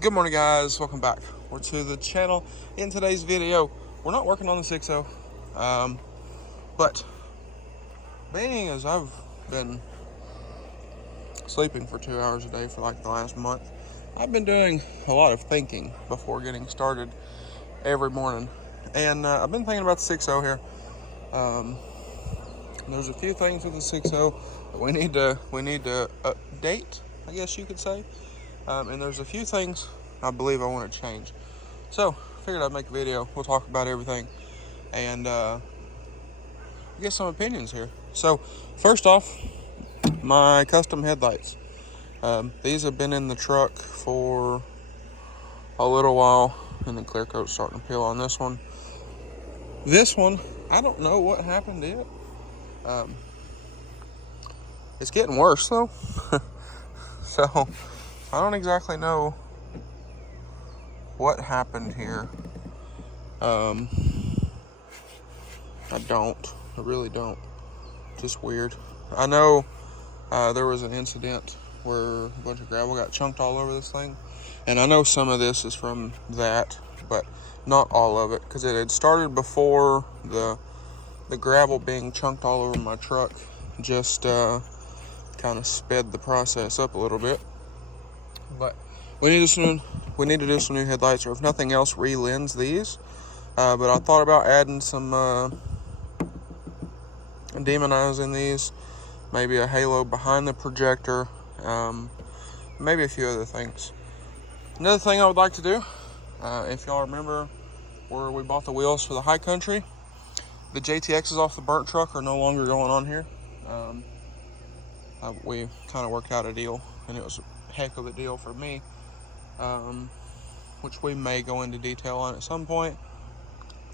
Good morning, guys. Welcome back to the channel. In today's video, we're not working on the 6.0, but being as I've been sleeping for 2 hours a day for like the last month, I've been doing a lot of thinking before getting started every morning, and I've been thinking about the 6.0 here. There's a few things with the 6.0 that we need to update, I guess you could say. And there's a few things I believe I want to change. So, figured I'd make a video. We'll talk about everything and get some opinions here. So, first off, my custom headlights. These have been in the truck for a little while, and the clear coat's starting to peel on this one. This one, I don't know what happened to it. It's getting worse though. So, I don't exactly know what happened here. I really don't. Just weird. I know there was an incident where a bunch of gravel got chunked all over this thing, and I know some of this is from that, but not all of it, because it had started before the gravel being chunked all over my truck just kind of sped the process up a little bit. But we need to do some new headlights, or if nothing else, re-lens these. But I thought about adding some demonizing these, maybe a halo behind the projector, maybe a few other things. Another thing I would like to do, if y'all remember where we bought the wheels for the High Country, the JTXs off the burnt truck are no longer going on here. We kind of worked out a deal, and it was a heck of a deal for me, which we may go into detail on at some point.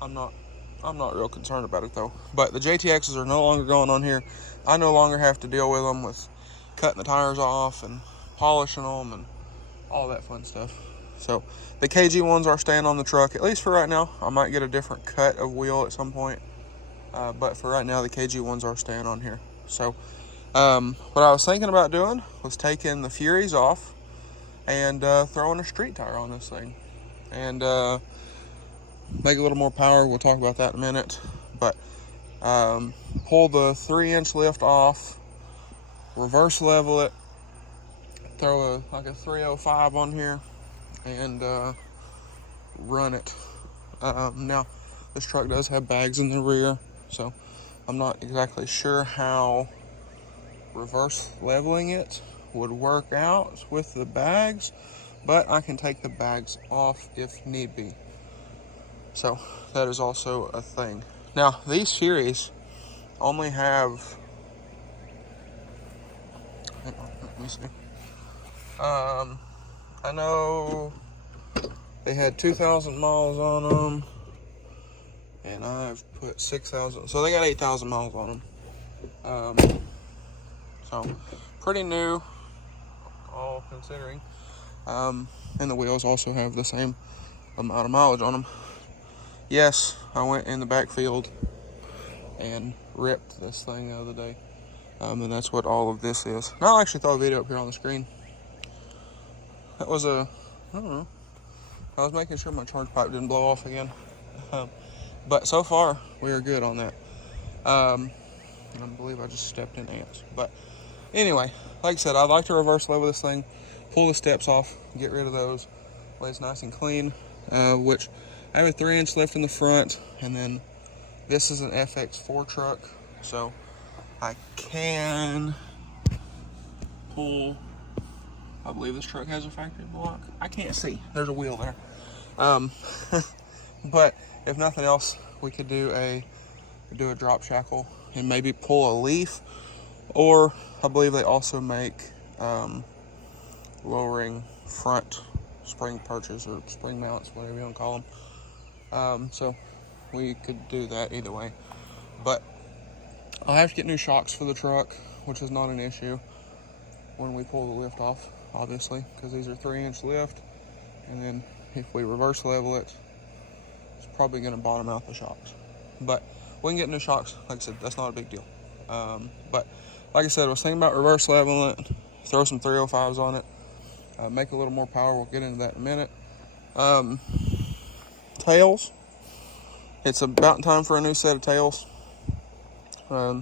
I'm not real concerned about it though. But the JTXs are no longer going on here. I no longer have to deal with them with cutting the tires off and polishing them and all that fun stuff. So the KG ones are staying on the truck, at least for right now. I might get a different cut of wheel at some point, but for right now the KG ones are staying on here. So what I was thinking about doing was taking the Furies off and throwing a street tire on this thing and make a little more power. We'll talk about that in a minute. But pull the 3-inch lift off, reverse level it, throw a 305 on here, and run it. Now, this truck does have bags in the rear, so I'm not exactly sure how reverse leveling it would work out with the bags, but I can take the bags off if need be. So that is also a thing. Now, these Furies only have, hang on, let me see. I know they had 2,000 miles on them, and I've put 6,000, so they got 8,000 miles on them. So pretty new, all considering. And the wheels also have the same amount of mileage on them. Yes, I went in the backfield and ripped this thing the other day. And that's what all of this is. And I'll actually throw a video up here on the screen. That was I don't know. I was making sure my charge pipe didn't blow off again. But so far, we are good on that. And I believe I just stepped in ants. But anyway, like I said, I'd like to reverse level this thing, pull the steps off, get rid of those, lay it's nice and clean, which I have a 3-inch lift in the front, and then this is an FX4 truck, so I can pull, I believe this truck has a factory block. I can't see, there's a wheel there. But if nothing else, we could do a drop shackle and maybe pull a leaf, or I believe they also make lowering front spring perches or spring mounts, whatever you want to call them. So we could do that either way. But I'll have to get new shocks for the truck, which is not an issue when we pull the lift off, obviously, because these are 3-inch lift. And then if we reverse level it, it's probably going to bottom out the shocks. But we can get new shocks. Like I said, that's not a big deal. But like I said, I was thinking about reverse leveling it, throw some 305s on it, make a little more power. We'll get into that in a minute. Tails. It's about time for a new set of tails.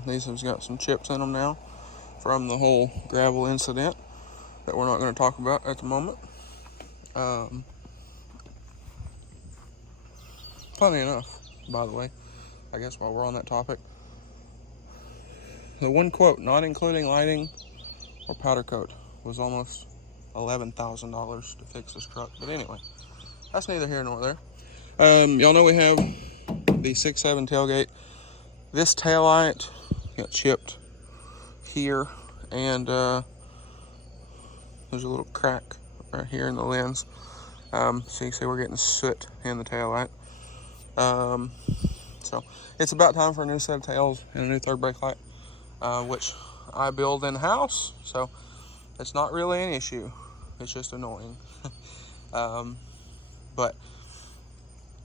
These have got some chips in them now from the whole gravel incident that we're not going to talk about at the moment. Funny enough, by the way, I guess while we're on that topic, the one quote, not including lighting or powder coat, was almost $11,000 to fix this truck. But anyway, that's neither here nor there. Y'all know we have the 6.7 tailgate. This taillight got chipped here, and there's a little crack right here in the lens. So you can see we're getting soot in the taillight. So it's about time for a new set of tails and a new third brake light, which I build in house, so it's not really an issue. It's just annoying. But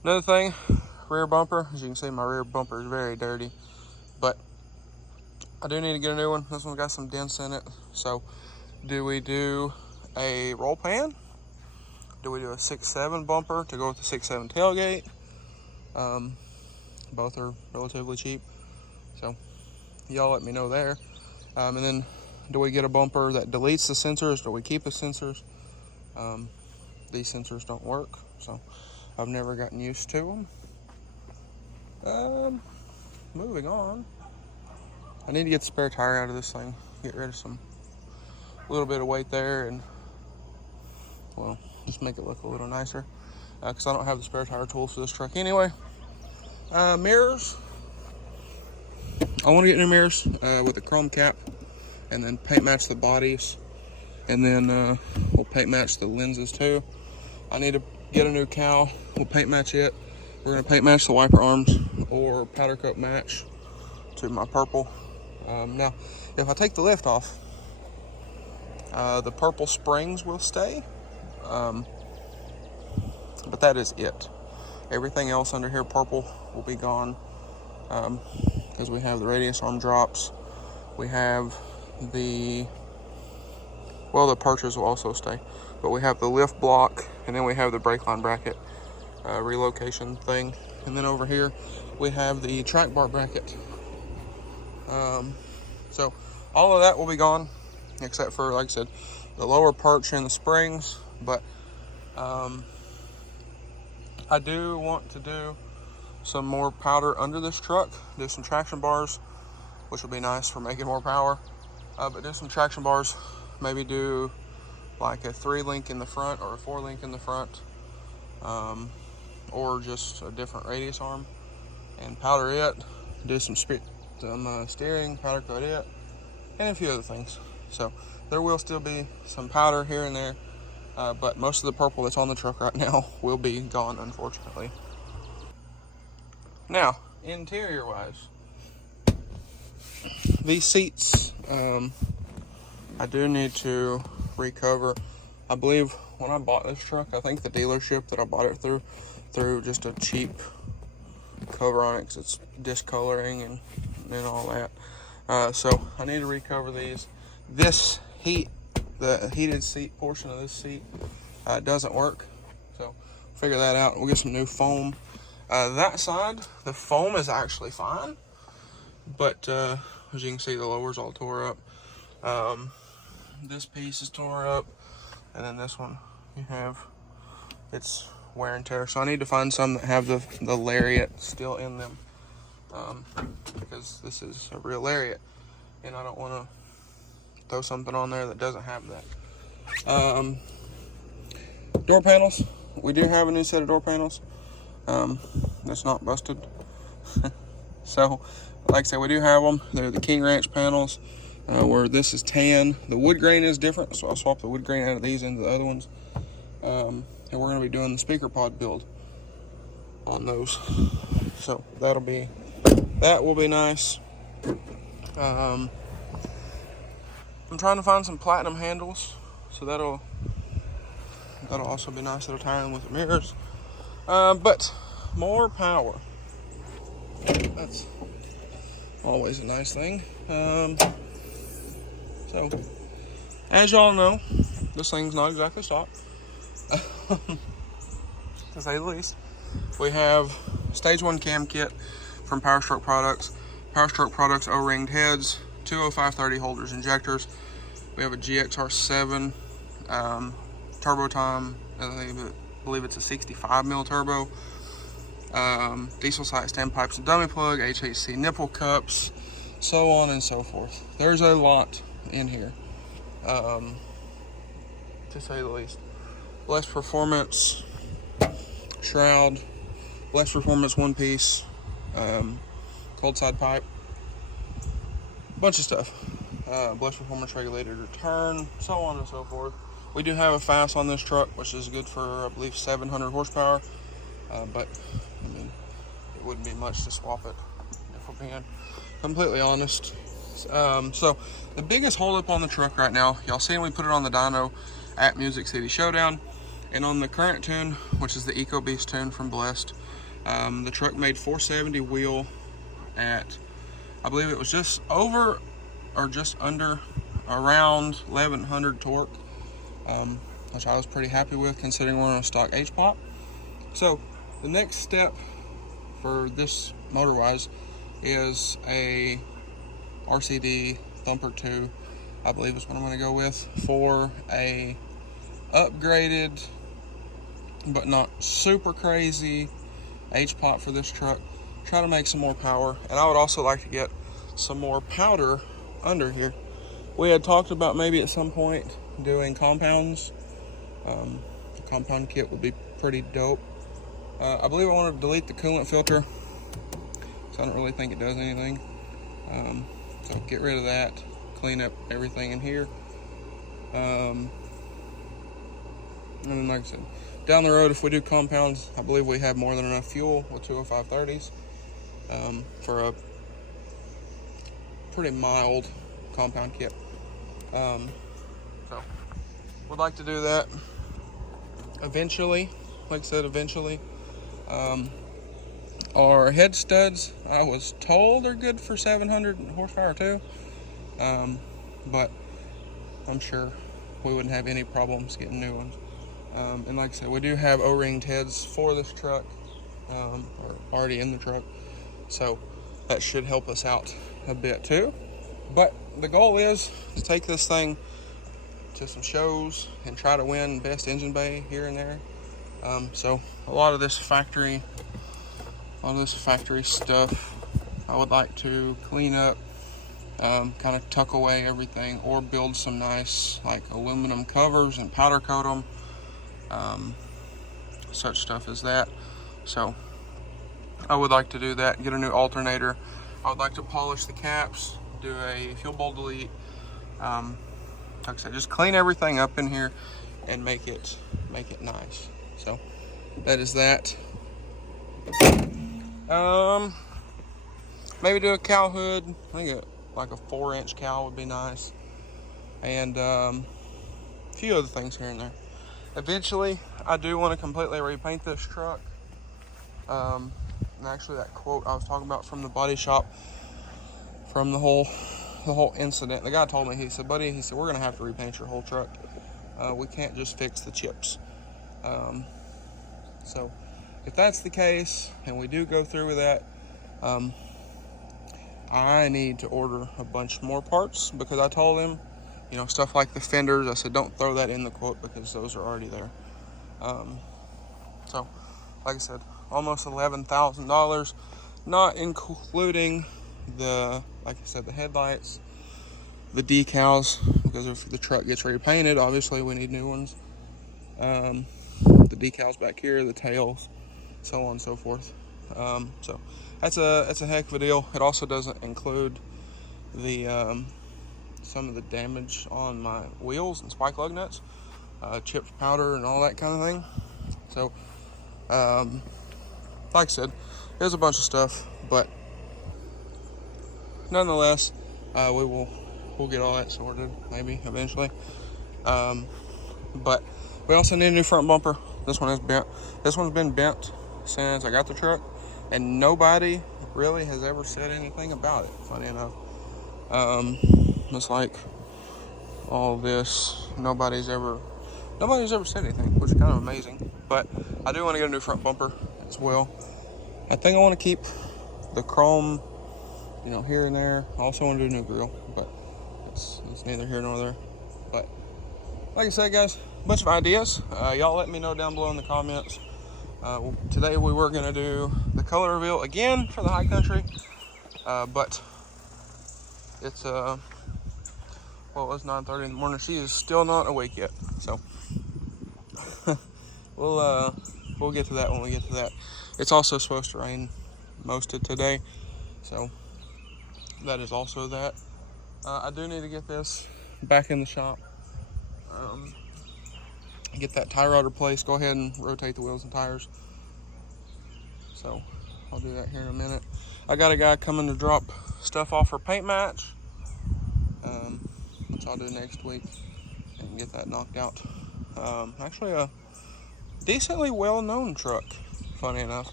another thing, rear bumper. As you can see, my rear bumper is very dirty, but I do need to get a new one. This one's got some dents in it. So do we do a roll pan? Do we do a 6.7 bumper to go with the 6.7 tailgate? Both are relatively cheap, so y'all let me know there. And then, do we get a bumper that deletes the sensors? Do we keep the sensors? These sensors don't work, so I've never gotten used to them. Moving on, I need to get the spare tire out of this thing, get rid of some little bit of weight there, and well, just make it look a little nicer, because I don't have the spare tire tools for this truck anyway. Mirrors. I want to get new mirrors with a chrome cap, and then paint match the bodies, and then we'll paint match the lenses too. I need to get a new cowl. We'll paint match it. We're going to paint match the wiper arms or powder coat match to my purple. Now, if I take the lift off, the purple springs will stay, but that is it. Everything else under here, purple, will be gone, because we have the radius arm drops. We have the perches will also stay, but we have the lift block, and then we have the brake line bracket relocation thing, and then over here we have the track bar bracket. So all of that will be gone, except for, like I said, the lower perch and the springs. But I do want to do some more powder under this truck, do some traction bars, which will be nice for making more power, but do some traction bars, maybe do like a 3-link in the front or a 4-link in the front, or just a different radius arm, and powder it, do some steering, powder coat it, and a few other things. So there will still be some powder here and there, but most of the purple that's on the truck right now will be gone, unfortunately. Now, interior wise, these seats, I do need to recover. I believe when I bought this truck, I think the dealership that I bought it through just a cheap cover on it, because it's discoloring and all that. So I need to recover these. The heated seat portion of this seat doesn't work, so figure that out. We'll get some new foam. That side, the foam is actually fine, but as you can see, the lower's all tore up. This piece is tore up, and then this one, it's wear and tear. So I need to find some that have the lariat still in them, because this is a real lariat, and I don't want to throw something on there that doesn't have that. Door panels. We do have a new set of door panels. That's not busted. So, like I said, we do have them. They're the King Ranch panels, where this is tan. The wood grain is different, so I'll swap the wood grain out of these into the other ones. And we're going to be doing the speaker pod build on those. So that will be nice. I'm trying to find some platinum handles, so that'll also be nice. It'll tie in with the mirrors. But more power. That's always a nice thing. So, as y'all know, this thing's not exactly stock, to say the least. We have Stage 1 cam kit from Power Stroke Products. Power Stroke Products O-ringed heads, 205/30 holders injectors. We have a GXR7 turbo time. I believe it's a 65 mil turbo. Diesel sight standpipes and dummy plug, HHC nipple cups, so on and so forth. There's a lot in here, to say the least. Blessed Performance shroud, Blessed Performance one piece, cold side pipe, bunch of stuff. Blessed Performance regulated return, so on and so forth. We do have a FASS on this truck, which is good for, I believe, 700 horsepower. But I mean, it wouldn't be much to swap it, if we're being completely honest. So the biggest holdup on the truck right now, y'all seen we put it on the dyno at Music City Showdown, and on the current tune, which is the Eco Beast tune from Blessed, the truck made 470 wheel at, I believe it was just over or just under around 1100 torque, which I was pretty happy with considering we're on a stock H-pop. So the next step for this motor-wise is a RCD Thumper 2, I believe is what I'm going to go with, for a upgraded but not super crazy H-pop for this truck. Try to make some more power, and I would also like to get some more powder under here. We had talked about maybe at some point doing compounds. The compound kit would be pretty dope. I believe I want to delete the coolant filter, so I don't really think it does anything. So get rid of that, clean up everything in here. And then, like I said, down the road, if we do compounds, I believe we have more than enough fuel with 205/30s for a pretty mild compound kit. So would like to do that eventually. Like I said, eventually. Our head studs, I was told, are good for 700 horsepower too, but I'm sure we wouldn't have any problems getting new ones. And like I said, we do have O-ringed heads for this truck, or already in the truck, so that should help us out a bit too. But the goal is to take this thing to some shows and try to win best engine bay here and there. So a lot of this factory stuff I would like to clean up, kind of tuck away everything, or build some nice like aluminum covers and powder coat them, such stuff as that. So I would like to do that, get a new alternator. I would like to polish the caps, do a fuel bowl delete, like I said, just clean everything up in here and make it nice. So that is that. Maybe do a cow hood. I think like a 4-inch cow would be nice, and a few other things here and there. Eventually, I do want to completely repaint this truck. And actually, that quote I was talking about from the body shop, from the whole incident, the guy told me, he said, buddy, he said, we're gonna have to repaint your whole truck. We can't just fix the chips. So if that's the case, and we do go through with that, I need to order a bunch more parts, because I told him, you know, stuff like the fenders, I said, don't throw that in the quote because those are already there. So, like I said, almost $11,000, not including the, like I said, the headlights, the decals, because if the truck gets repainted, obviously we need new ones. The decals back here, the tails, so on and so forth. So that's a heck of a deal. It also doesn't include the some of the damage on my wheels and spike lug nuts, chipped powder and all that kind of thing. So like I said, there's a bunch of stuff, but nonetheless, we'll get all that sorted maybe eventually. But we also need a new front bumper. This one is bent. This one's been bent since I got the truck, and nobody really has ever said anything about it, funny enough. It's like all this. Nobody's ever said anything, which is kind of amazing. But I do want to get a new front bumper as well. I think I want to keep the chrome, you know, here and there. I also want to do a new grill, but it's neither here nor there. But like I said, guys, a bunch of ideas. Y'all let me know down below in the comments. Today we were going to do the color reveal again for the High Country, but it's well, it was 9:30 in the morning. She is still not awake yet, so we'll get to that when we get to that. It's also supposed to rain most of today, so that is also that. I do need to get this back in the shop, get that tie rod replaced, go ahead and rotate the wheels and tires. So I'll do that here in a minute. I got a guy coming to drop stuff off for paint match, which I'll do next week and get that knocked out. Actually a decently well-known truck, funny enough.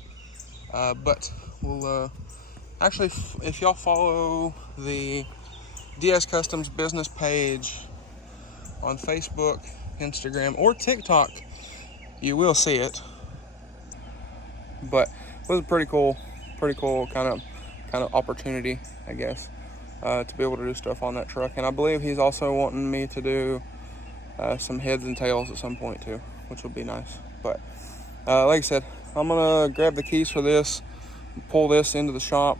But we'll actually, if y'all follow the DS Customs business page on Facebook, Instagram, or TikTok, you will see it. But it was a pretty cool kind of opportunity, I guess, to be able to do stuff on that truck. And I believe he's also wanting me to do some heads and tails at some point too, which will be nice. But like I said, I'm gonna grab the keys for this, pull this into the shop.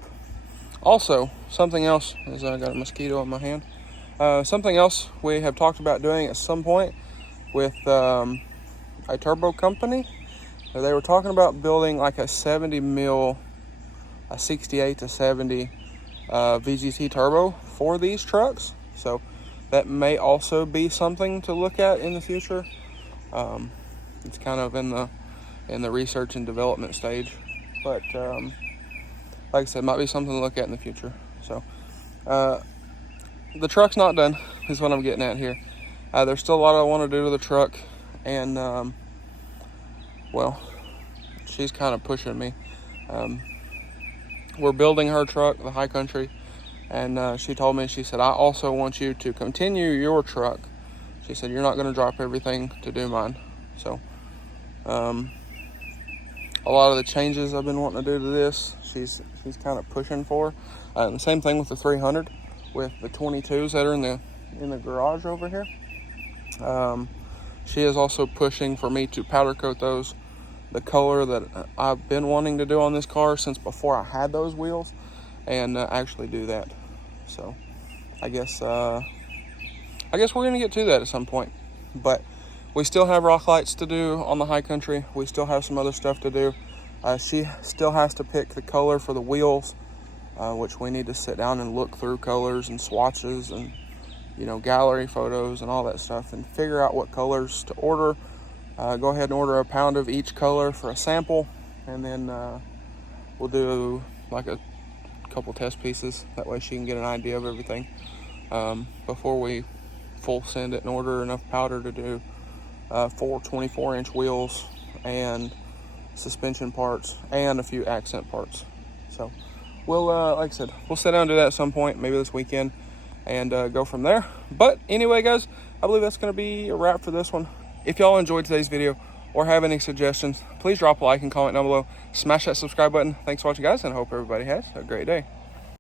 Also, something else, as I got a mosquito on my hand, something else we have talked about doing at some point with a turbo company. They were talking about building like a 70 mil, a 68 to 70 VGT turbo for these trucks. So that may also be something to look at in the future. It's kind of in the research and development stage, but like I said, might be something to look at in the future. So the truck's not done is what I'm getting at here. There's still a lot I want to do to the truck, and well, she's kind of pushing me. We're building her truck, the High Country, and she told me, she said, I also want you to continue your truck. She said, you're not going to drop everything to do mine. So a lot of the changes I've been wanting to do to this, she's kind of pushing for. And the same thing with the 300, with the 22s that are in the garage over here. She is also pushing for me to powder coat those the color that I've been wanting to do on this car since before I had those wheels, and actually do that. So I guess we're gonna get to that at some point. But we still have rock lights to do on the High Country. We still have some other stuff to do. She still has to pick the color for the wheels, which we need to sit down and look through colors and swatches and, you know, gallery photos and all that stuff, and figure out what colors to order. Go ahead and order a pound of each color for a sample, and then we'll do like a couple test pieces. That way she can get an idea of everything before we full send it and order enough powder to do 4 24-inch wheels and suspension parts and a few accent parts. So we'll like I said, we'll sit down and do that at some point, maybe this weekend, and go from there. But anyway, guys, I believe that's going to be a wrap for this one. If y'all enjoyed today's video or have any suggestions, please drop a like and comment down below. Smash that subscribe button. Thanks for watching, guys, and I hope everybody has a great day.